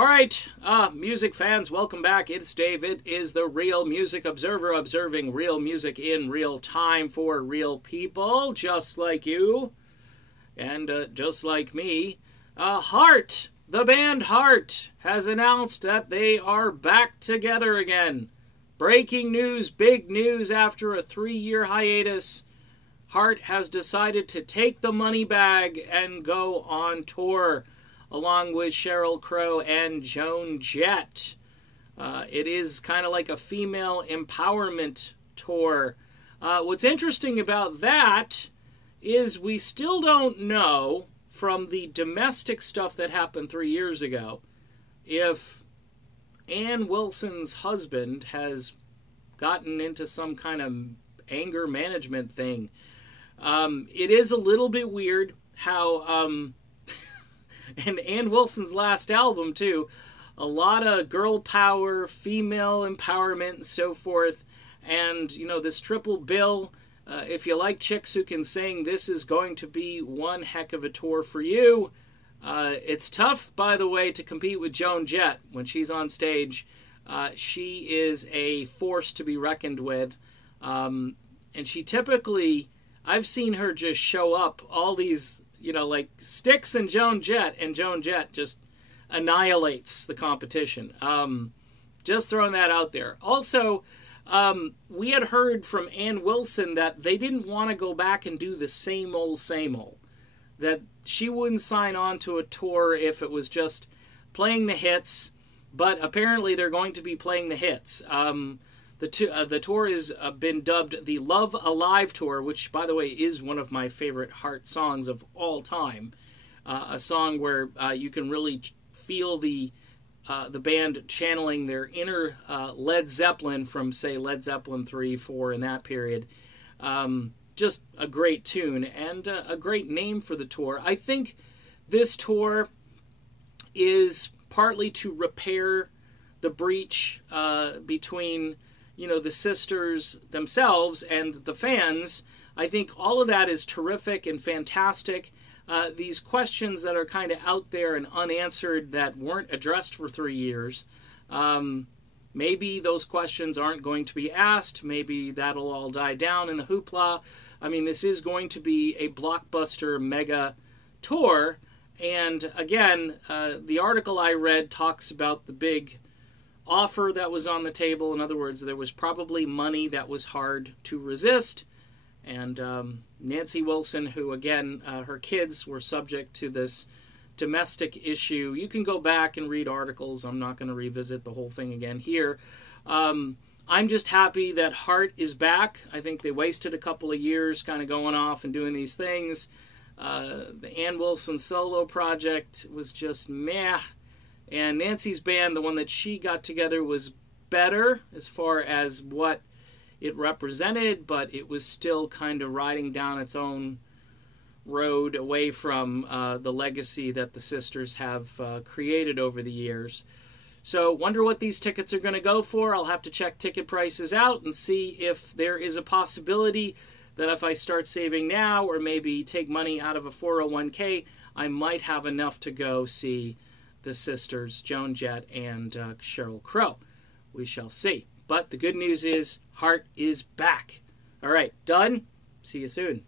All right, music fans, welcome back. It's Dave. It is the Real Music Observer, observing real music in real time for real people, just like you and just like me. Heart, the band Heart, has announced that they are back together again. Breaking news, big news after a 3-year hiatus. Heart has decided to take the money bag and go on tour, along with Sheryl Crow and Joan Jett. It is kind of like a female empowerment tour. What's interesting about that is we still don't know, from the domestic stuff that happened 3 years ago, if Ann Wilson's husband has gotten into some kind of anger management thing. It is a little bit weird how... and Ann Wilson's last album, too. A lot of girl power, female empowerment, and so forth. And, you know, this triple bill, if you like chicks who can sing, this is going to be one heck of a tour for you. It's tough, by the way, to compete with Joan Jett when she's on stage. She is a force to be reckoned with. And she typically, I've seen her just show up all these... You know, like Styx and Joan Jett just annihilates the competition. Just throwing that out there. Also, we had heard from Ann Wilson that they didn't want to go back and do the same old. That she wouldn't sign on to a tour if it was just playing the hits, but apparently they're going to be playing the hits. The tour has been dubbed the Love Alive Tour, which, by the way, is one of my favorite Heart songs of all time. A song where you can really feel the band channeling their inner Led Zeppelin from, say, Led Zeppelin 3, 4, in that period. Just a great tune and a great name for the tour. I think this tour is partly to repair the breach between... you know, the sisters themselves and the fans. I think all of that is terrific and fantastic. These questions that are kind of out there and unanswered that weren't addressed for 3 years, maybe those questions aren't going to be asked. Maybe that'll all die down in the hoopla. I mean, this is going to be a blockbuster mega tour. And again, the article I read talks about the big offer that was on the table. In other words, there was probably money that was hard to resist. And Nancy Wilson, who, again, her kids were subject to this domestic issue. You can go back and read articles. I'm not going to revisit the whole thing again here. I'm just happy that Heart is back. I think they wasted a couple of years kind of going off and doing these things. The Ann Wilson solo project was just meh. And Nancy's band, the one that she got together, was better as far as what it represented, but it was still kind of riding down its own road away from the legacy that the sisters have created over the years. So, wonder what these tickets are going to go for. I'll have to check ticket prices out and see if there is a possibility that if I start saving now or maybe take money out of a 401k, I might have enough to go see the sisters, Joan Jett and Sheryl Crow. We shall see. But the good news is, Heart is back. All right, done. See you soon.